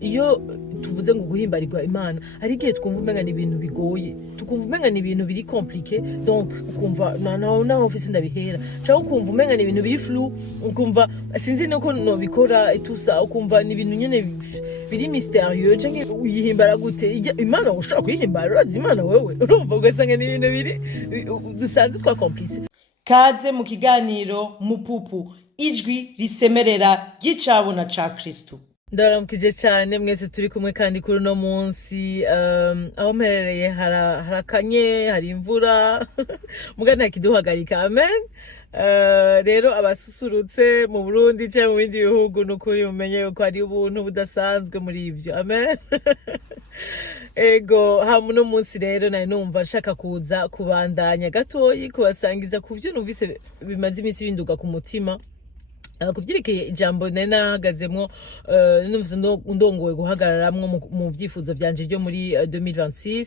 iyo tuvuze ngo guhimbarirwa Imana hari igihe twumva umenga ni ibintu bigoye, tukumva umenga ni ibintu biri compliqué, donc ukumva naho ofisi ndabihera cyangwa ukumva umenga ni ibintu biri flou, ukumva sinzi nuko nobikora itusa, ukumva ni ibintu nyene biri mystérieux cyangwa uyihimbara gute. Imana ushobora kuyihimbara, urazi Imana wewe, urumva ugasanga ni ibintu biri dusanzwe twa complice. Kaze mu kiganiro Mupupu, ijwi risemerera ry'icabona ca Kristo. Ndaramukije cyane mwese turi kumwe kandi kuri no munsi, aho mperereye harakanye, hari imvura muga nta kiduhagarika. Amen. Rero abasusurutse mu Burundi cyangwa mu bindi bihugu nukuri mumenye yuko hari ubuntu budasanzwe muri ivyo. Amen. Ego hamu no munsi rero nari numva nshaka kuza kubandanya gatoyi kubasangiza ku byo numvise bimaze iminsi binduga ku mutima. Kuvyerekeye ijambo nari nahagazemwo, numvise ndongowe guhagararamwo mu vyifuzo vyanje ryo muri 2026,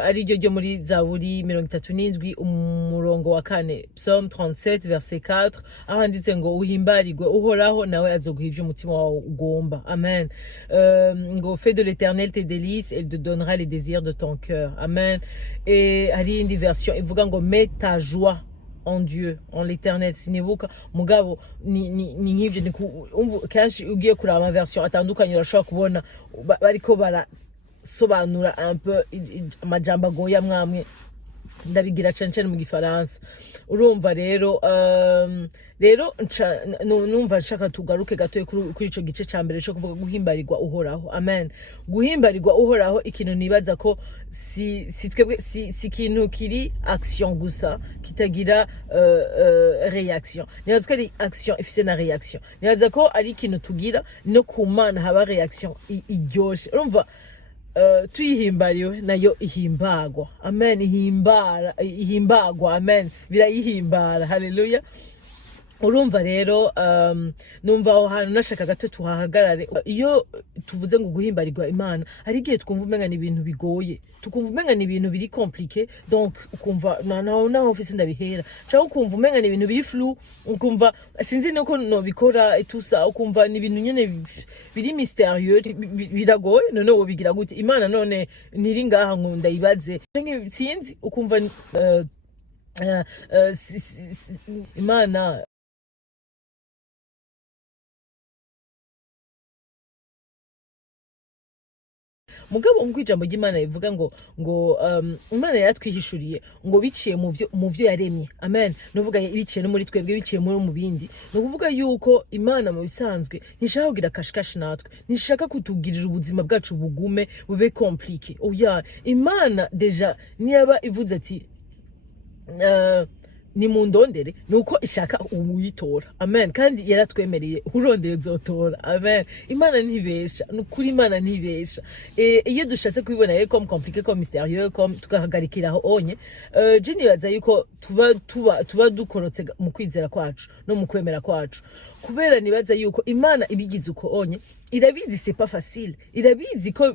ari ryo muri Zaburi 37 umurongo wa 4, Psalm 37 verset 4, aho handitse ngo uhimbarirwe Uhoraho nawe azoguha ivyo umutima wawe ugomba. Amen. Ngo fais de l'Éternel tes délices, elle te donnera les désirs de ton cœur. Amen. Et hari indi version ivuga ngo mets ta joie en Dieu, en l'Éternel. Sinibuka mugabo ni nk'ivyo ni kenshi ugiye kuraba ama version atandukanye urashobora kubona bariko barasobanura un peu amajambo agoye amwamwe, ndabigira cyane mu gifaransa. Urumva rero numva nshaka tugaruke gatoye kuri ico gice ca mbere cyo kuvuga guhimbarirwa Uhoraho. Amen. Guhimbarirwa Uhoraho, ikintu nibaza ko si twebwe si ikintu kiri action gusa kitagira reaction. Nibaza ko ari action ifise na reaction. Nibaza ko ari ikintu tugira no ku Mana haba reaction iryoshe. Urumva tuyihimbariwe nayo ihimbagwa. Amen. Ihimbagwa. Amen. Birayihimbara. Haleluya. Urumva rero numva aho hantu nashaka gato tuhahagarare. Iyo tuvuze ngo guhimbarirwa Imana hari igihe twumva umenga ni ibintu bigoye, tukumva umenga ni ibintu biri compliqué, donc ukumva naho ofisi ndabihera cyangwa ukumva umenga ni ibintu biri flou, ukumva sinzi nuko nobikora itusa, ukumva ni ibintu nyene biri mystérieux, biragoye none wo bigira gute. Imana none niri ngaha ngo ndayibaze sinzi, ukumva Imana mugabo ijambo ry'Imana rivuga ngo Imana yaratwihishuriye ngo biciye mu vyo yaremye. Amen. Nuvuga biciye no muri twebwe, biciye mu bindi. No kuvuga yuko Imana mu bisanzwe ntishaka kugira kashikashi natwe, ntishaka kutugirira ubuzima bwacu bugume bube compliqué. Oya, Imana deja niyaba ivuze ati ni mundondere nuko ishaka uyitora. Amen. Kandi yaratwemereye urondeye zotora. Amen. Imana ntibesha, nukuri Imana ntibesha. Iyo dushatse kubibona rero comme compliqué, comme mystérieux, comme tugahagarikiraho onye, je nibaza yuko tuba dukorotse mu kwizera kwacu no mu kwemera kwacu, kubera nibaza yuko Imana ibigize uko onye irabizi c'est pas facile, irabizi ko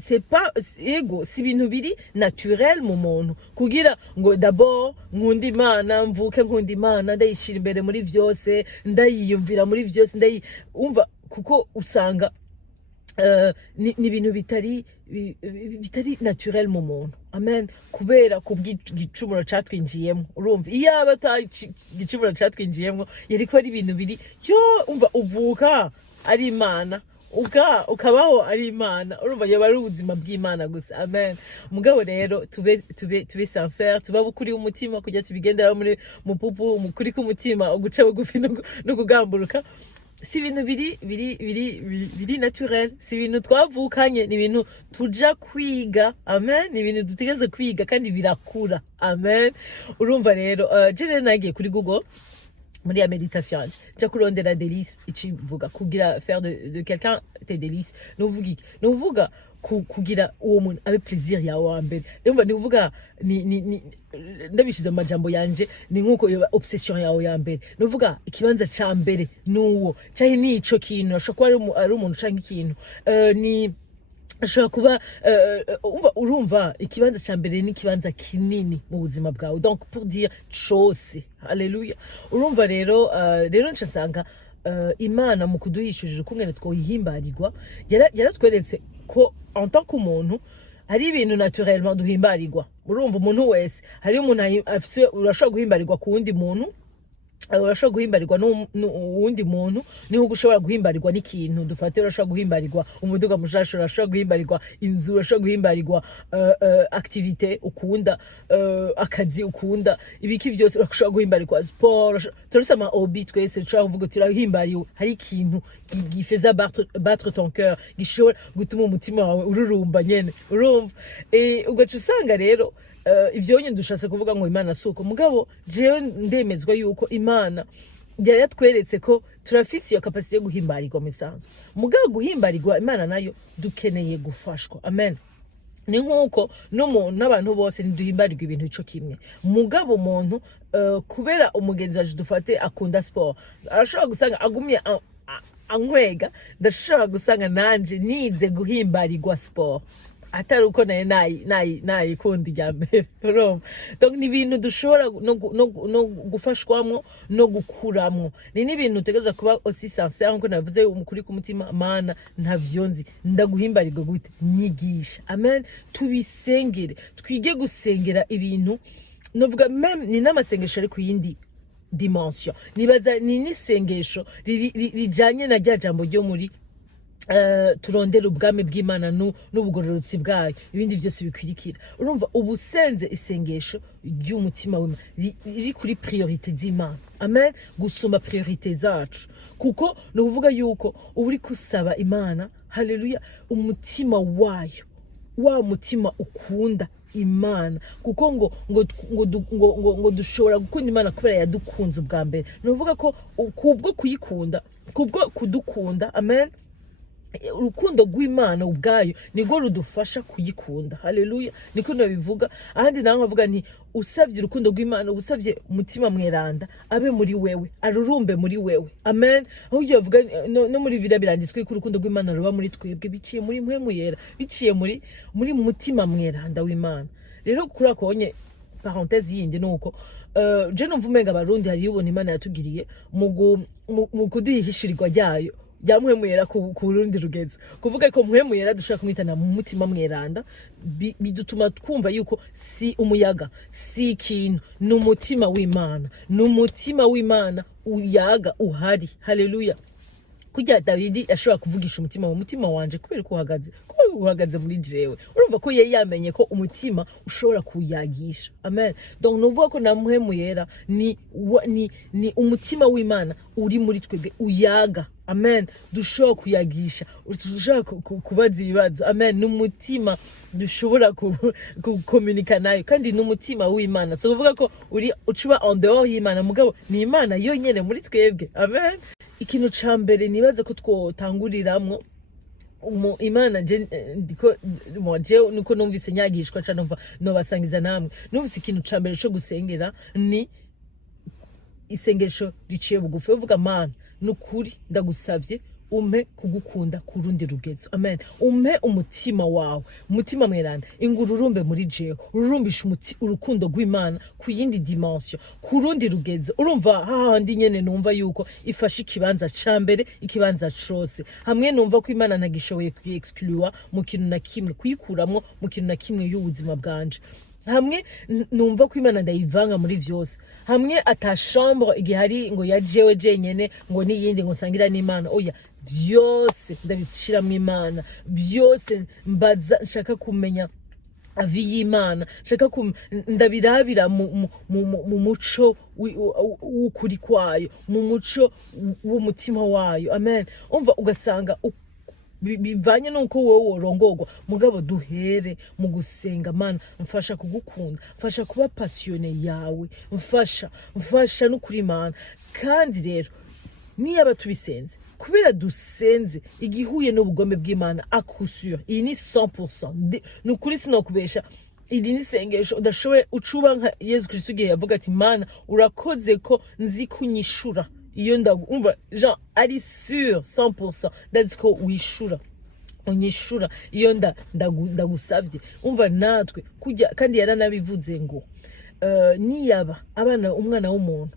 c'est pas ego, si bintu biri naturel mu muntu kugira ngo d'abord nkunda Imana, mvuke nkunda Imana, ndayishira imbere muri vyose, ndayiyumvira muri vyose, umva kuko usanga ni bintu bitari naturel mu muntu. Amen. Kubera kubw'igicumuro catwinjiyemo. Urumva iyo aba igicumuro catwinjiyemo yariko ari ibintu biri umva uvuka ari Imana, ukabaho ari Imana, urumva yaba ari ubuzima bw'Imana gusa. Amen. Mugabo rero tube sincere, tuba bukuri umutima kujya tubigendera muri Mupupu, mukuri k'umutima uguca bugufi no kugamburuka. Si ibintu biri naturel, si ibintu twavukanye, ni ibintu tuja kwiga. Amen. Ni ibintu dutegeze kwiga kandi birakura. Amen. Urumva rero je nagiye kuri Google muri ya méditation yanje cyo kurondera délice, icivuga kugira faire de quelqu'un tes délices. Nuvuga kugira uwo muntu abe plaisir yawe wa mbere. Ndumva nivuga ndabishize amajambo yanje ni nkuko iyo obsession yawe ya mbere. Nuvuga ikibanza ca mbere nuwo cyane nico kintu ashobora kuba ari umuntu canke ikintu ni ashobora kuba urumva ikibanza ca mbere ni kibanza kinini mu buzima bwawe, donc pour dire chose. Haleluya. Urumva rero ncasanga imana mu kuduhishurira ukungene twohimbarirwa yaratweretse ko en tant qu'umuntu hari ibintu naturellement duhimbarirwa. Urumva umuntu wese hari umuntu afise urashobora guhimbarirwa ku wundi muntu, urashobora guhimbarirwa n'uwundi muntu, niho ushobora guhimbarirwa n'ikintu. Dufate urashobora guhimbarirwa umuduga mushasha, urashobora guhimbarirwa inzu, urashobora guhimbarirwa activité ukunda, akazi ukunda, ibiki byose urashobora guhimbarirwa sport. Turose ama hobby twese dushobora kuvuga uti urahimbariwe, hari ikintu gifeza battre ton cœur, gishobora gutuma umutima wawe ururumba nyene, urumva. Ugaca usanga rero ivyo nyine dushatse kuvuga ngo Imana suko mugabo jewe ndemezwa yuko Imana yari yatweretse ko turafise iyo capacity yo guhimbarirwa misanzo. Mugabo guhimbarirwa Imana nayo dukeneye gufashwa. Amen. Ni nkuko n'abantu bose ntiduhimbarirwa ibintu ico kimwe. Mugabo umuntu kubera umugenzi waje dufate akunda sport, arashobora gusanga agumye ankwega, ndashobora gusanga nanje nize guhimbarirwa sport atari uko nayi kundi rya mbere, urumva. Donc ni ibintu dushobora no gufashwamwo no gukuramwo. Ni n'ibintu utegereza kuba aussi sincere nkuko navuze umukuri ku mutima, Mana ntavyo nzi, ndaguhimbarirwa gute, nyigisha. Amen. Tubisengere, twige gusengera ibintu, novuga même ni n'amasengesho ari ku yindi dimension. Nibaza ni n'isengesho rijanye na rya jambo ryo muri turondera ubwami bw'Imana n'ubugororotsi bwayo, ibindi byose bikwirikira. Urumva ubusenze isengesho ry'umutima w'Imana riri kuri priorité z'Imana. Amen. Gusumba priorité zacu, kuko no kuvuga yuko uri kusaba Imana, haleluya, umutima wayo, wa mutima ukunda Imana, kuko ngo dushobora gukunda Imana kubera yadukunze ubwa mbere. No kuvuga ko kubwo kuyikunda, kubwo kudukunda, amen, urukundo rw'Imana ubwayo nigwo rudufasha kuyikunda. Haleluya. Niko nabivuga. Ahandi naho nkavuga nti usavye urukundo rw'Imana, usavye umutima mweranda abe muri wewe, arurumbe muri wewe. Amen. Aho yavuga no muri Bibiliya biranditswe ko urukundo rw'Imana ruba muri twebwe biciye muri mpwemu yera, biciye muri mutima mweranda w'Imana. Rero kuri akonye parenthèse yindi nuko je numva umenga abarundi hari ubona Imana yatugiriye mu kuduhishirirwa ryayo byamwemuyera ku rundi rugezo. Kuvuga ko mwemuyera dushaka kumwitana mu mutima mweranda bidutuma twumva yuko si umuyaga, si ikintu, n'umutima w'Imana, n'umutima w'Imana uyaga uhari. Haleluya. Kujya Dawidi ashobora kuvugisha umutima wanje kubera ko uhagaze muri jewe. Urumva ko yamenye ko umutima ushobora kuyagisha. Amen. Donc nuvuga ko namwemuyera ni umutima w'Imana uri muri twebwe uyaga. Amen. Dushobora kuyagisha, dushobora kubaza ibibazo. Amen. N'umutima dushobora kukomunika nayo, kandi n'umutima w'Imana. So kuvuga ko uri ucuba en dehors y'Imana, mugabo ni Imana yonyene muri twebwe. Amen. Ikintu ca mbere nibaza ko twotanguriramwo Imana ndiko nuko numvise nyagishwa ca numva no basangiza namwe. Numvise ikintu ca mbere cyo gusengera ni isengesho riciye bugufi. Uvuga Mana nukuri ndagusavye umpe kugukunda ku rundi rugezo. Amen. Umpe umutima wawe, umutima mweranda, ingururumbe muri jewe, ururumbisha urukundo rw'Imana ku yindi dimension, ku rundi rugezo. Urumva hahandi nyene numva yuko ifasha ikibanza ca mbere, ikibanza cose. Hamwe numva ko Imana ntagishoboye kuexclure mu kintu na kimwe, kuyikuramwo mu kintu na kimwe y'ubuzima bwanje. Hamwe numva ko Imana ndayivanga muri vyose. Hamwe ata chambre igihari ngo ya jewe jenyene ngo niyindi ngo sangira n'Imana. Oya, byose ndabishira mu Imana. Byose mbaza nshaka kumenya avi y'Imana, nshaka ndabirabira mu muco w'ukuri kwayo, mu muco w'umutima wayo. Amen. Umva ugasanga bivanye nuko wowe worongorwa, mugabo duhere mu gusenga. Mana mfasha kugukunda, mfasha kuba passionné yawe, mfasha no kuri Mana. Kandi rero niyaba tubisenze kubera dusenze igihuye n'ubugombe bw'Imana, akusure iyi ni 100%. Nukuri sinokubesha, iri ni sengesho udashoboye ucuba nka Yesu Kristo igihe yavuga ati Mana urakoze ko nzi kunyishura. Iyo ndumva Jean ari sûr 100% ndaziko wishura unyishura iyo ndagusavye. Umva natwe kujya kandi yaranabivuze ngo niyaba umwana w'umuntu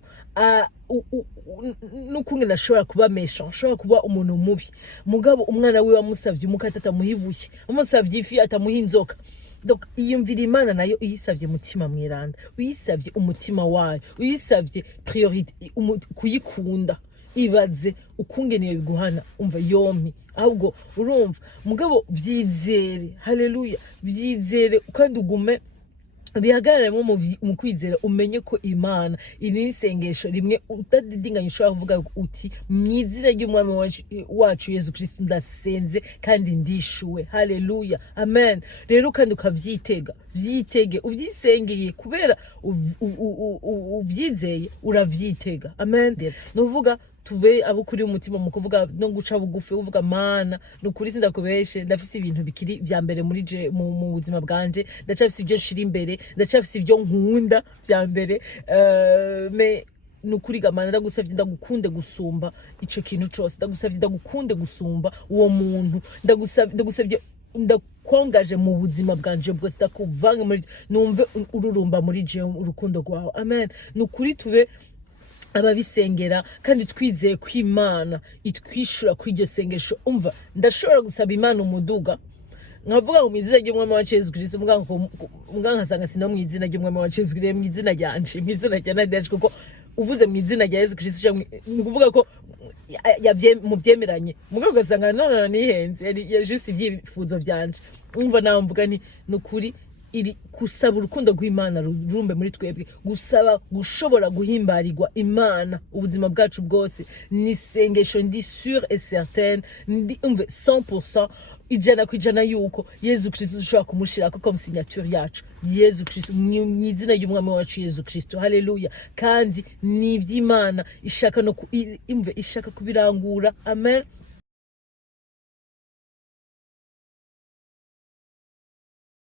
n'ukungene ashobora kuba mesha, ashobora kuba umuntu mubi, mugabo umwana we wamusavye umukate atamuhibuye, amusavye ifi atamuha inzoka. Donc iyumvira Imana nayo uyisavye mutima mweranda, uyisavye umutima wayo, uyisavye priorité kuyikunda, ibaze ukungene biguhana umva yompi. Ahubwo urumva mugabo vyizere, haleluya, vyizere kandi ugume bihagararemo mu kwizera, umenye ko Imana iri isengesho rimwe utadidinganya ushobora kuvuga uti mwizina ry'umwami wacu Yesu Kristo ndasenze kandi ndishuwe, haleluya, amen. Rero kandi ukavyitega, vyitege uvyisengeye kubera uvyizeye uravyitega, amen. Nuvuga tube abo kuri umutima mu kuvuga no guca bugufi uvuga Mana nukuri sindakubeshe, ndafise ibintu bikiri vya mbere muri je mu buzima bwanje, ndacafise ibyo nshira imbere, ndacafise ibyo nkunda vya mbere, me nukuri gamana ndagusavye ndagukunde gusumba ico kintu cose, ndagusavye ndagukunde gusumba uwo muntu, ndagusavye ndakwangaje mu buzima bwanje bwose, ndakuvanga muri numve ururumba muri je urukundo rwawe, amen. Nukuri tube ababisengera kandi twizeye ko Imana itwishura kuri iryo sengesho. Umva ndashobora gusaba Imana umuduga nkavuga ngo mwizina ry'umwami wa Yesu Kristo, nkasanga sino mwizina ry'umwami wa Yesu Kristo, mwizina ryanje, mwizina rya Nadaje, kuko uvuze mwizina rya Yesu Kristo ni kuvuga ko muvyemeranye, mugabo ugasanga none nihenze, yari juste ibyifuzo vyanje. Umva nawe mvuga ni nukuri iri kusaba urukundo rw'Imana rurumbe muri twebwe, gusaba gushobora guhimbarirwa Imana ubuzima bwacu bwose, ni sengesho ndi sûr et certaine, ndi umve 100% ijana kwijana yuko Yesu Kristo ushobora kumushirako comme signature yacu, Yesu Kristo mwizina y'umwami wacu Yesu Kristo, haleluya. Kandi ni ivy'Imana ishaka no imve ishaka kubirangura, amen.